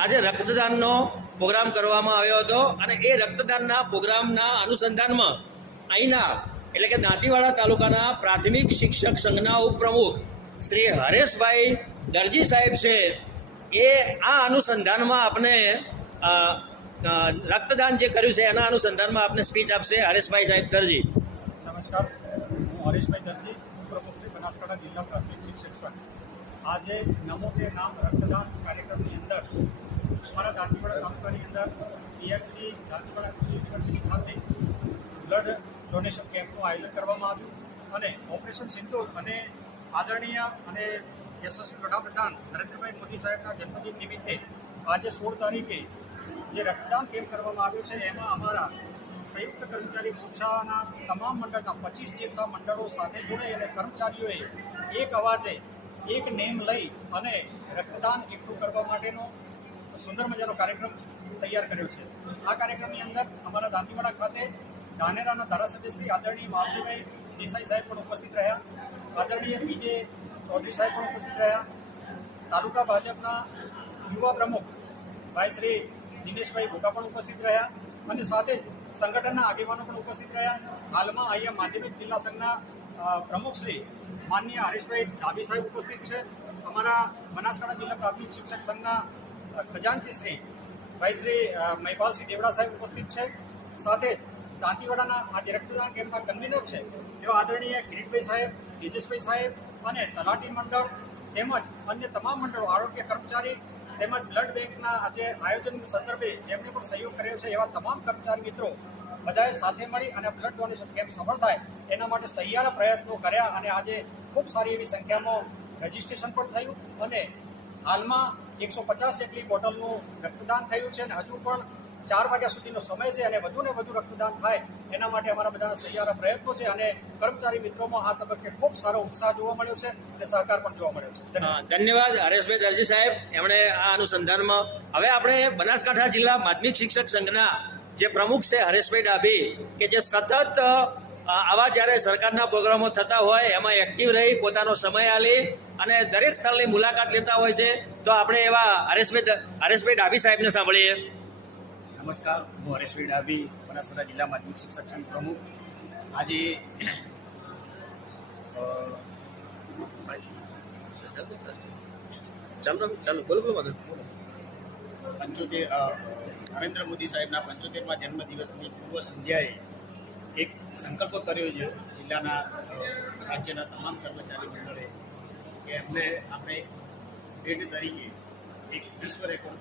આજે રક્તદાનનો પ્રોગ્રામ કરવામાં આવ્યો હતો અને એ રક્તદાનના પ્રોગ્રામના અનુસંધાનમાં અહીંના એટલે કે દાંતીવાડા તાલુકાના પ્રાથમિક શિક્ષક સંઘના ઉપપ્રમુખ શ્રી હરેશભાઈ દરજી સાહેબ છે. એ આ અનુસંધાનમાં આપણે રક્તદાન જે કર્યું છે એના અનુસંધાનમાં આપને સ્પીચ આપશે હરેશભાઈ સાહેબ દરજી. નમસ્કાર. હું હરેશભાઈ દરજી, ઉપપ્રમુખ શ્રી બનાસકાંઠા જિલ્લા પ્રાથમિક શિક્ષક સંઘ. આજે નમો તે નામ રક્તદાન કાર્યક્રમની અંદર અમારા દાંતીવાડા તાલુકાની અંદર પીએચસી દાંતીવાડા કૃષિ યુનિવર્સિટી બ્લડ ડોનેશન કેમ્પનું આયોજન કરવામાં આવ્યું અને ઓપરેશન સિંદૂર અને આદરણીય અને યશસ્વી વડાપ્રધાન નરેન્દ્રભાઈ મોદી સાહેબના જન્મદિન નિમિત્તે આજે સોળ તારીખે જે રક્તદાન કેમ્પ કરવામાં આવ્યો છે, એમાં અમારા સંયુક્ત કર્મચારી મોરચાના તમામ મંડળના પચીસ જેટલા મંડળો સાથે જોડાઈ અને કર્મચારીઓએ એક અવાજે એક નેમ લઈ અને રક્તદાન એકઠું કરવા માટેનો સુંદર મજાનો કાર્યક્રમ તૈયાર કર્યો છે. આ કાર્યક્રમની અંદર અમારા દાંતીવાડા ખાતે ધાનેરાના ધારાસભ્ય શ્રી આદરણીય માવજીભાઈ દેસાઈ સાહેબ પણ ઉપસ્થિત રહ્યા. આદરણીય બીજે ચૌધરી સાહેબ પણ ઉપસ્થિત રહ્યા. તાલુકા ભાજપના યુવા પ્રમુખ ભાઈ શ્રી દિનેશભાઈ ભોગા પણ ઉપસ્થિત રહ્યા અને સાથે સંગઠનના આગેવાનો પણ ઉપસ્થિત રહ્યા. હાલમાં અહીંયા માધ્યમિક જિલ્લા સંઘના પ્રમુખ શ્રી માનનીય હરીશભાઈ ડાબી સાહેબ ઉપસ્થિત છે. અમારા બનાસકાંઠા જિલ્લા પ્રાથમિક શિક્ષક સંઘના ખજાનચી શ્રી ભાઈ શ્રી મહિપાલસિંહ દેવડા સાહેબ ઉપસ્થિત છે. સાથે જ દાંતીવાડાના આજે રક્તદાન કેમ્પના કન્વીનર છે એવા આદરણીય કિરીટભાઈ સાહેબ, તેજસભાઈ સાહેબ અને તલાટી મંડળ તેમજ અન્ય તમામ મંડળો, આરોગ્ય કર્મચારી તેમજ બ્લડ બેંકના આજે આયોજન સંદર્ભે જેમણે પણ સહયોગ કર્યો છે એવા તમામ કર્મચારી મિત્રો બધાએ સાથે મળી અને બ્લડ ડોનેશન કેમ્પ સફળ થાય એના માટે સહિયારા પ્રયત્નો કર્યા અને આજે ખૂબ સારી એવી સંખ્યામાં રજીસ્ટ્રેશન પણ થયું અને હાલમાં એકસો પચાસ જેટલી બોટલનું રક્તદાન થયું છે અને હજુ પણ ચાર વાગ્યા સુધીનો સમય છે અને વધુ ને વધુ રક્તદાન થાય એના માટે અમારા બધાના સહિયારા પ્રયત્નો છે અને કર્મચારી મિત્રોમાં આ તબક્કે ખૂબ સારો ઉત્સાહ જોવા મળ્યો છે અને સહકાર પણ જોવા મળ્યો છે ધન્યવાદ. હરેશભાઈ દરજી સાહેબ એમણે આ અનુસંધાનમાં હવે આપણે બનાસકાંઠા જિલ્લા માધ્યમિક શિક્ષક સંઘના જે પ્રમુખ છે હરેશભાઈ ડાભી કે જે સતત આવા જ્યારે સરકારના પ્રોગ્રામો થતા હોય એમાં એક્ટિવ રહી પોતાનો સમય આલી અને દરેક સ્થળની મુલાકાત લેતા હોય છે તો આપણે એવા હરેશભાઈ હરેશભાઈ ડાભી સાહેબને સાંભળીએ. નમસ્કાર હું હરેશભાઈ ડાભી બનાસકાંઠા જિલ્લા માધ્યમિક શિક્ષક સંઘ પ્રમુખ. આજે ચાલો ચાલો બોલો બોલો પંચોતેર નરેન્દ્ર મોદી સાહેબના પંચોતેરમાં જન્મદિવસની પૂર્વ સંધ્યાએ એક સંકલ્પ કર્યો છે જિલ્લાના રાજ્યના તમામ કર્મચારી મંડળે કે એમને આપણે ભેટ તરીકે એક વિશ્વ રેકોર્ડ